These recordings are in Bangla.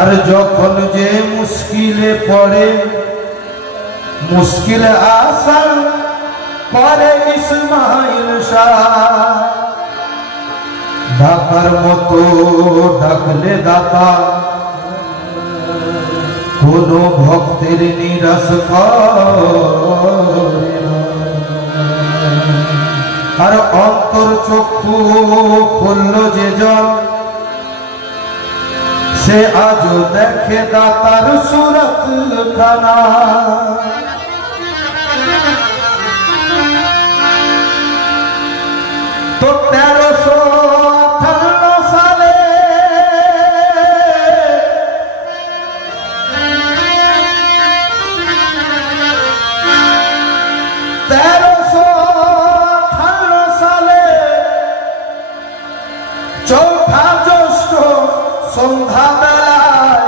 আর যখন যে মুশকিলে পড়ে, মুশকিল আসান করে ইসমাইল শাহ। ডাকার মতো ডাকলে দাতা, কোন ভক্তের নিরাশ করে না। আর অন্তর চক্ষু খুলল যে জন, সে আজও দেখে দাতার সুরত খানা। তো 1358 সালে চৌঠা জ্যৈষ্ঠ সন্ধ্যাবেলায়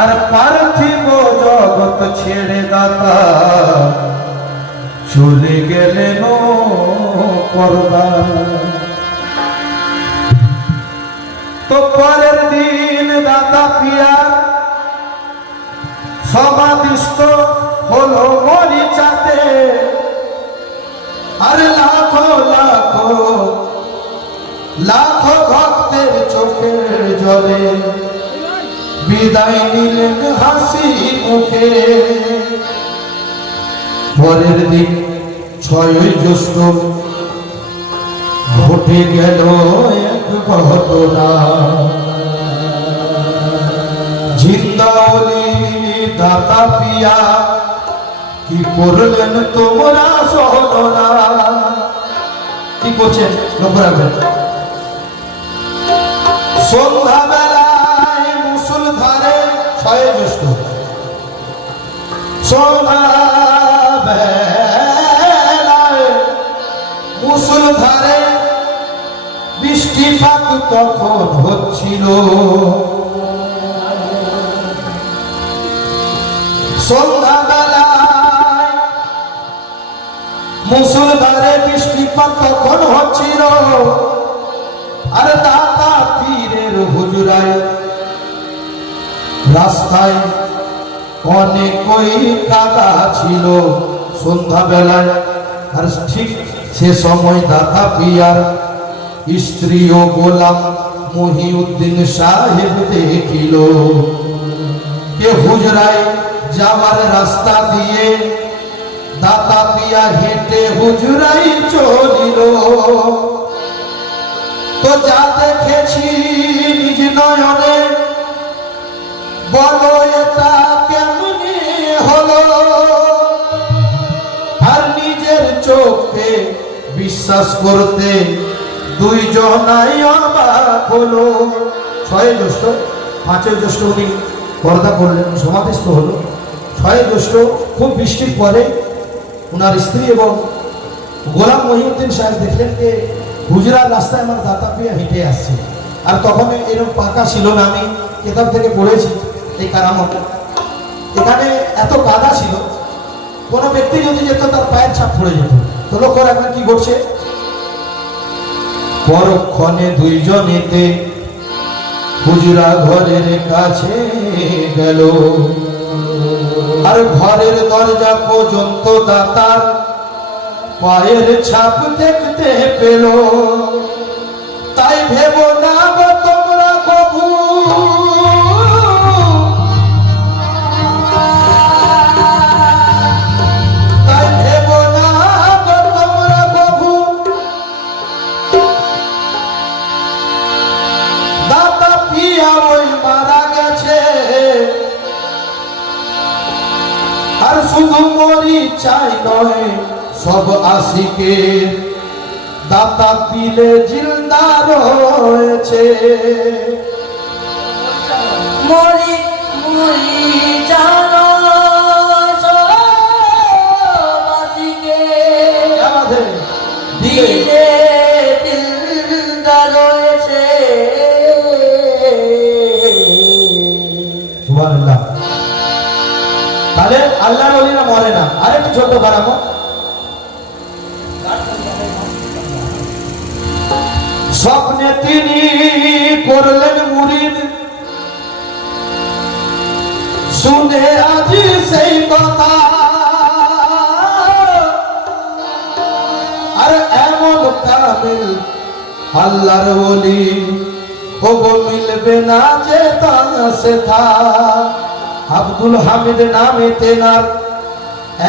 আর পার্থিব জগৎ ছেড়ে দাতা চলে গেলেন পর্দা। তো পরের দিন দাতা পিয়া সমাধিস্থ হলো মরিচাতে। আর লাখো লাখো লাখো ভক্তের চোখের জলে বিদায় নিলেন হাসি মুখে। পরের দিন 6 জ্যৈষ্ঠ ঘটে গেল এক ঘটনা। জিন্দাওলি দাতা পিয়া কি করলেন তোমরা সহনা। কি করছেন লক্ষ্য রাখবেন। সন্ধ্যাবেলায় মুষলধারে 6 জ্যৈষ্ঠ সন্ধ্যাবেলায় মুষলধারে বৃষ্টিপাত তখন হচ্ছিল। সন্ধ্যাবেলায় মুষলধারে বৃষ্টিপাত তখন হচ্ছিল। আর দাতা পীরের হুজরায় রাস্তায় অনেকই কাদা ছিল সন্ধ্যাবেলায়। আর ঠিক সে সময় দাতা পিয়ার স্ত্রী ও গোলাম মহিউদ্দিন সাহেব দেখিল কে হুজরায় যাওয়ার রাস্তা দিয়ে দাতা পিয়া হেঁটে হুজরাই চলিল। তো যা দেখেছি নিজ নয়নে, বলো এটা কেমনি হলো। আর নিজের চোখে বিশ্বাস করতে দুইজনাই অবাক হলো। 6 জ্যৈষ্ঠ 5 জ্যৈষ্ঠ উনি পর্দা করলেন, সমাধিস্থ হলো। 6 জ্যৈষ্ঠ খুব বৃষ্টির পরে ওনার স্ত্রী এবং গোলাম মহিউদ্দিন সাহেব দেখলেন যে হুজরার রাস্তায় আমার দাতা পিয়া হেঁটে আসছে। আর তখন এরকম পাকা ছিল না, আমি কেতাব থেকে পড়েছি এই কারামত। এখানে এত কাদা ছিল, কোনো ব্যক্তি যদি যেত তার পায়ের ছাপ পড়ে যেত। তো লক্ষ্য রাখবেন কি ঘটছে। পরক্ষণে দুইজনেতে হুজরা ঘরের কাছে গেল। আর ঘরের দরজা পর্যন্ত দাতার পায়ের ছাপ দেখতে পেল। তাই ভেবো না গো তোমরা কবু, তাই ভেবো না গো তোমরা কবু, দাতা পিয়া ওই মারা গেছে। আর শুধু মরি চাই নয়, সব আশিকে দাতা দিলে জিন্দা রয়েছে। মরি মরি জানো সব আশিকে দিলে জিন্দা রয়েছে। সুবহানাল্লাহ। তাহলে আল্লাহর ওলিরা মরে না। আরেকটু ছোট কারামত। স্বপ্নে তিনি করলেন মুরিদ কথা আর এমন কামিল আল্লাহর ওলি ওগো মিলবে না যে তাসে থা। আব্দুল হামিদ নামে তেনার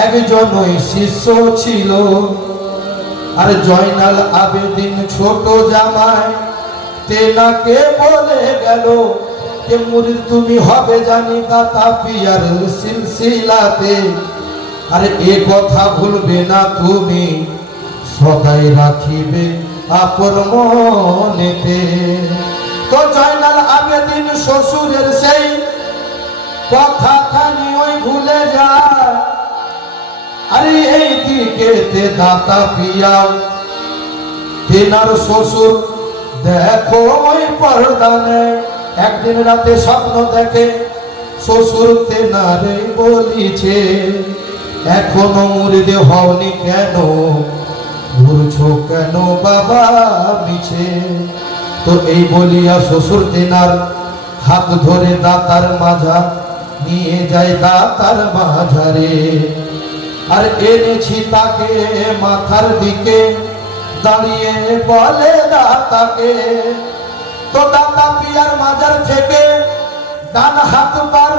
একজনই শিষ্য ছিল, আর জয়নাল আবেদিন ছোট জামাই তেনাকে বলে গেল যে মুরিদ তুমি হবে জানি দাতা পিয়ার সিলসিলাতে, আর এ কথা ভুলবে না তুমি সদাই রাখিবে আপন মনেতে। তো জয়নাল আবেদিন শ্বশুরের সেই কথা খানি ওই ভুলে যায়, আরে এই দিকে দাতা পিয়া তেনার শ্বশুর দেখো ওই পর্দানে একদিন রাতে স্বপ্ন দেখে শ্বশুর তেনারে বলিছে এখনো মুরিদ হওনি কেন, ঘুরছো কেন বাবা মিছে। তো এই বলিয়া শ্বশুর তেনার হাত ধরে দাতার মাঝা নিয়ে যায় দাতার মাঝারে, আর এনেছি তাকে মাথার দিকে দাঁড়িয়ে বলে দাতাকে। তো দাতা পিয়ার মাজার থেকে ডান হাত বার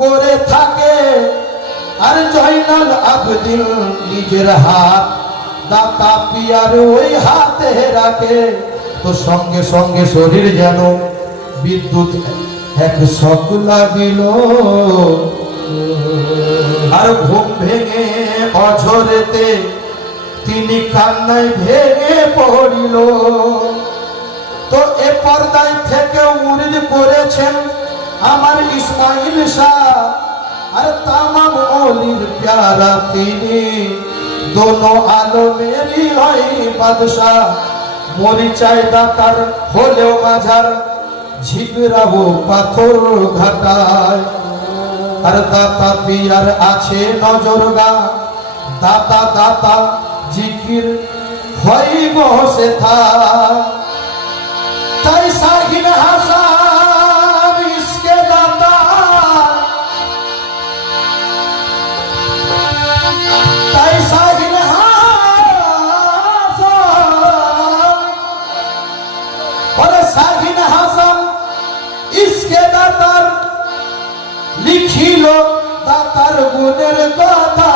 করে থাকে, আর জয়নাল আবেদিন নিজের হাত দাতা পিয়ার ওই হাতে রাখে। তো সঙ্গে সঙ্গে শরীর যেন বিদ্যুৎ এক শক লাগিল, আর ঘুম ভেঙে অঝরেতে তিনি কান্নায় ভেঙে পড়িল। তো এ পর্দায় থেকে মুরিদ করেছেন আমার ইসমাইল শাহ, আর তামাম ওলির প্যারা তিনি দোনো আলমেরই হয় বাদশাহ। মরিচায় দাতার হলেও মাঝার ঝিগরাবো পাথর ঘাটায়, আর দাতা পিয়ার আছে নজরগা দাতা দাতা জিকির হয় বসে থা। তাই শাহিন হাসান ইসকে দাতা, তাই শাহিন হাসান বলে শাহিন হাসান ইসকে দাতার লিখিল দাতার গুণের কথা,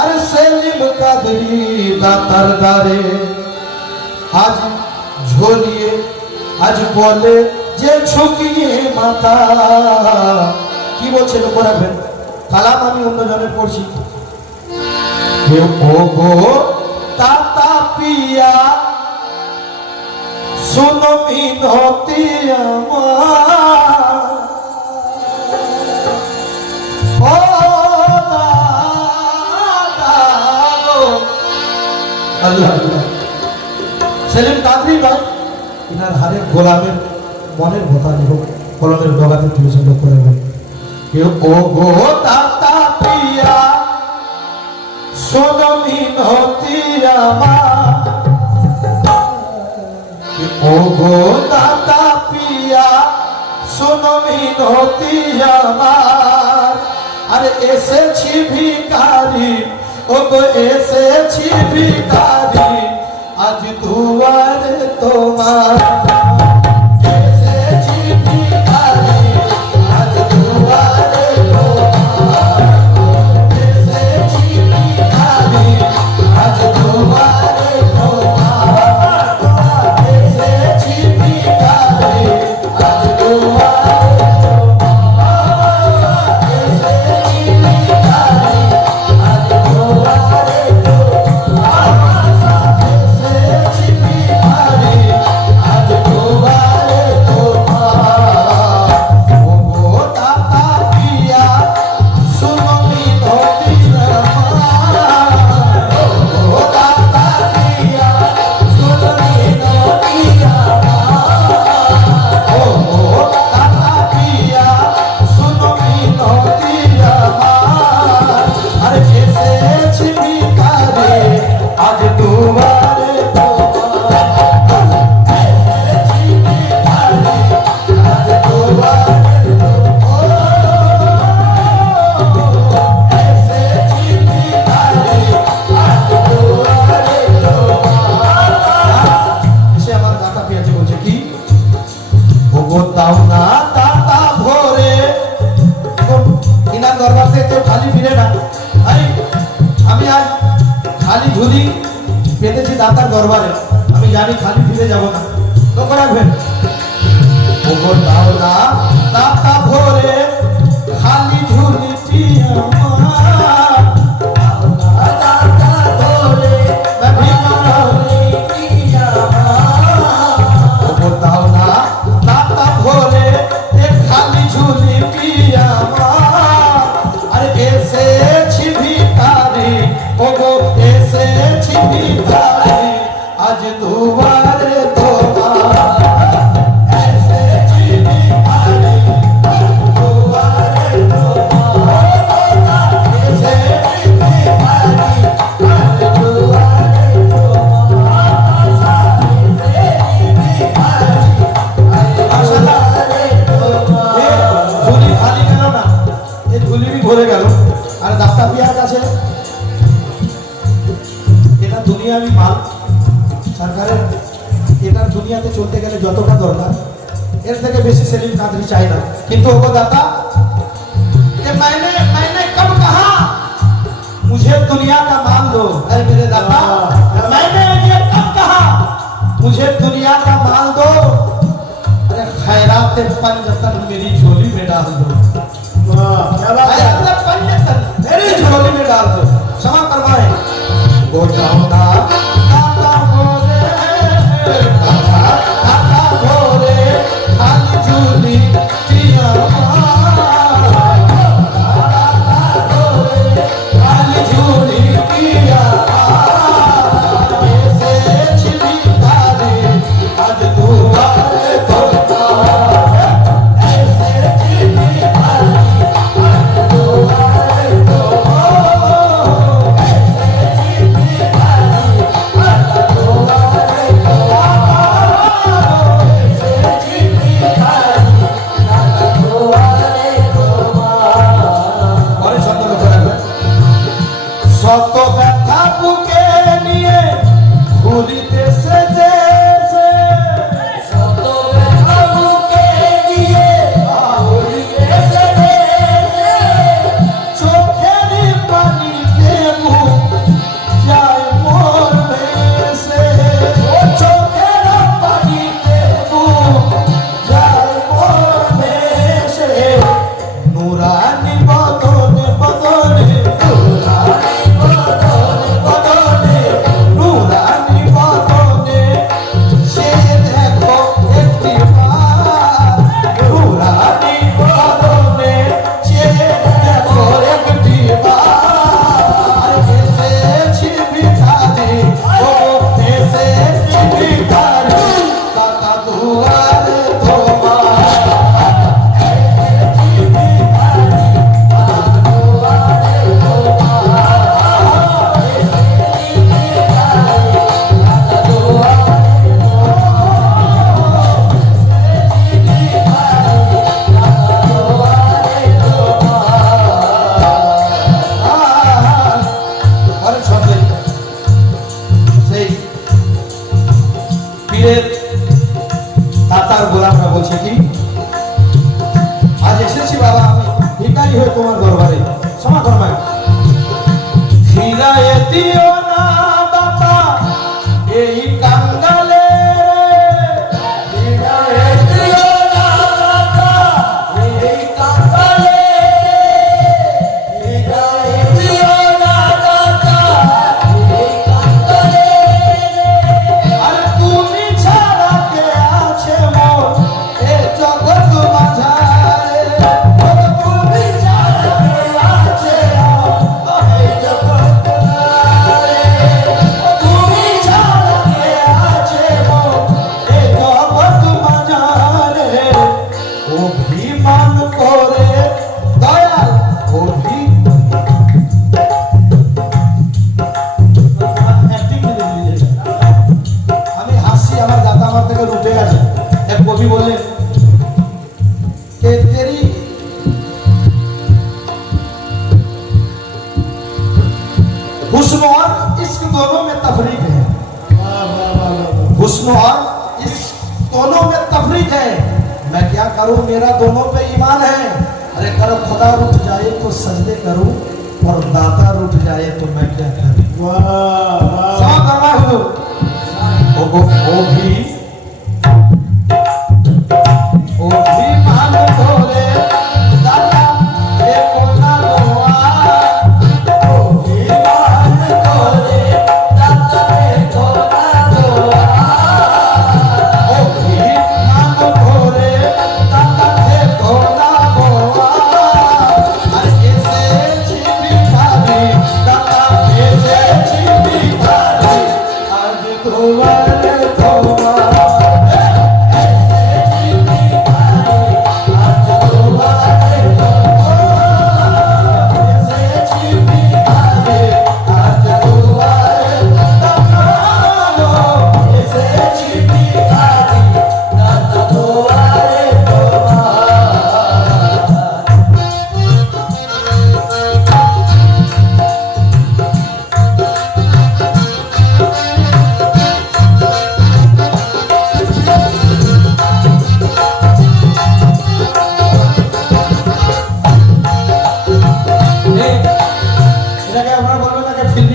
আর সেলিম কাদরি দাতার দ্বারে আজ ঝোলিয়ে আজ বলে যে ঝুঁকিয়ে মাথা। কি বলছে লোক রাখবেন, কালাম আমি অন্যজনের পড়ছি। ও গো দাতা পিয়া শুনো মিনতি আমার, ও দাতা গো। আল্লাহ আল্লাহ। সেলিম কাদরি নয়, ইনার হারে গোলামের মনের ভোতা নিব কলমের ডগাতে তুলেছেন লক্ষ্য রাখবেন। ও গো দাতা পিয়া শোনো মিনতি আমার, ও গো দাতা পিয়া শোনো মিনতি আমার, আর এসেছি ভিখারি, ও গো এসেছি ভিখারি আজ দুয়ারে তোমার, এসেছি ভিখারি আজ দুয়ারে তোমার, এসেছি ভিখারি আজ দুয়ারে তোমার, এসেছি ভিখারি আজ দুয়ারে তোমার, এসেছি ভিখারি আজ দুয়ারে তোমার, এসেছি ভিখারি আজ দাতা পেয়েছে বলছে কি ওগো দাও না দাতা ভরে এখন ইনার দরবার থেকে কেউ খালি ফিরে না ভাই আমি আজ খালি ঝুলি পেতেছি দাতার দরবারে আমি জানি খালি ফিরে যাব না তো রাখবেন ওগো দাও না দাতা ভরে খালি ঝুলিটি আমার দাতা ধরে ওগো দাও না দাতা ভরে এ খালি ঝুলিটি আমার আরে এসেছি ভিখারি ওগো এসেছি ভিখারি আজ দুয়ারে তোমার এসেছি ভিখারি দুয়ারে তোমার এসেছি ভিখারি আজ দুয়ারে ঝুলি খালি গেল না এই ঝুলি ভরে গেল আর দাতা পিয়ার কাছে এটা দুনিয়াবি মাল সরকারের এটার দুনিয়াতে চলতে গেলে যতটা দরকার এর থেকে বেশি সেলিম কাদরি চাই না কিন্তু ওগো দাতা ये मैंने कब कहा मुझे दुनिया का माल दो अरे मेरे दाता मैंने ये कब कहा मुझे दुनिया का माल दो अरे खैरात पंजतन मेरी झोली में डाल दो खैरात पंजतन मेरी झोली में डाल दो क्षमा करवाए वो जाऊंगा दाता बोले दाता बोले खाली झोली पिया खाली झोली पिया ऐसे छिपी तारे आज दुआरे ऐसे छिपी तारे आज दुआरे শত ব্যথা বুকে নিয়ে ঘুরিতেছে দেশে শত ব্যথা বুকে নিয়ে ঘুরিতেছে দেশে চোখের পানিতে মুখ যায় মোর ভেসে ও চোখের পানিতে মুখ যায় মোর ভেসে নুরানি বদনে বদনে বদনে নুরানি বদনে সে দেখো একটি বার নুরানি বদনে সে দেখো একটি বার এসেছি ভিখারি ও এসেছি ভিখারি দাতা দুয়ারে তোমার এসেছি ভিখারি অনেক সঙ্গে সেই পীরের দাতার গোলামরা বলছে কি আজ এসেছি বাবা আমি ভিখারি হয়ে তোমার দরবারে ক্ষমা করবেন ফিরায়ে দিও না দাতা এই কাঙ্গালে ফিরায়ে দিও না দাতা এই কাঙ্গালে ফিরায়ে দিও না দাতা এই কাঙ্গালে আর তুমি ছাড়া কে আছে মোর এ জগৎ মাঝারে তুমি ছাড়া কে আছে এই জগৎ মাঝারে তুমি ছাড়া কে আছে মোর এ জগৎ মাঝারে অভিমান করে দয়াল আমি হাসি আমার দাদা আমার থেকে উঠে গেছে এক কবি বললেন কে তেরি हुस्न और इश्क दोनों में तफरीक है हुस्न और इश्क तफरीक है, मैं क्या करूं, मेरा दोनों पे ईमान है। अरे कर खुदा उठ जाए तो सजदे करूं, और दाता उठ जाए तो मैं क्या करूं। सौ करवा हुजूर। ओ भी मान भोले दाता देखो ना दुआ।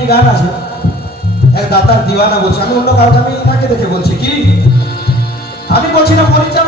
গান আছে, এক দাতার দিওয়ানা বলছে, আমি অন্য কাউকে আমি এনাকে দেখে বলছি কি, আমি বলছি না পরিচয়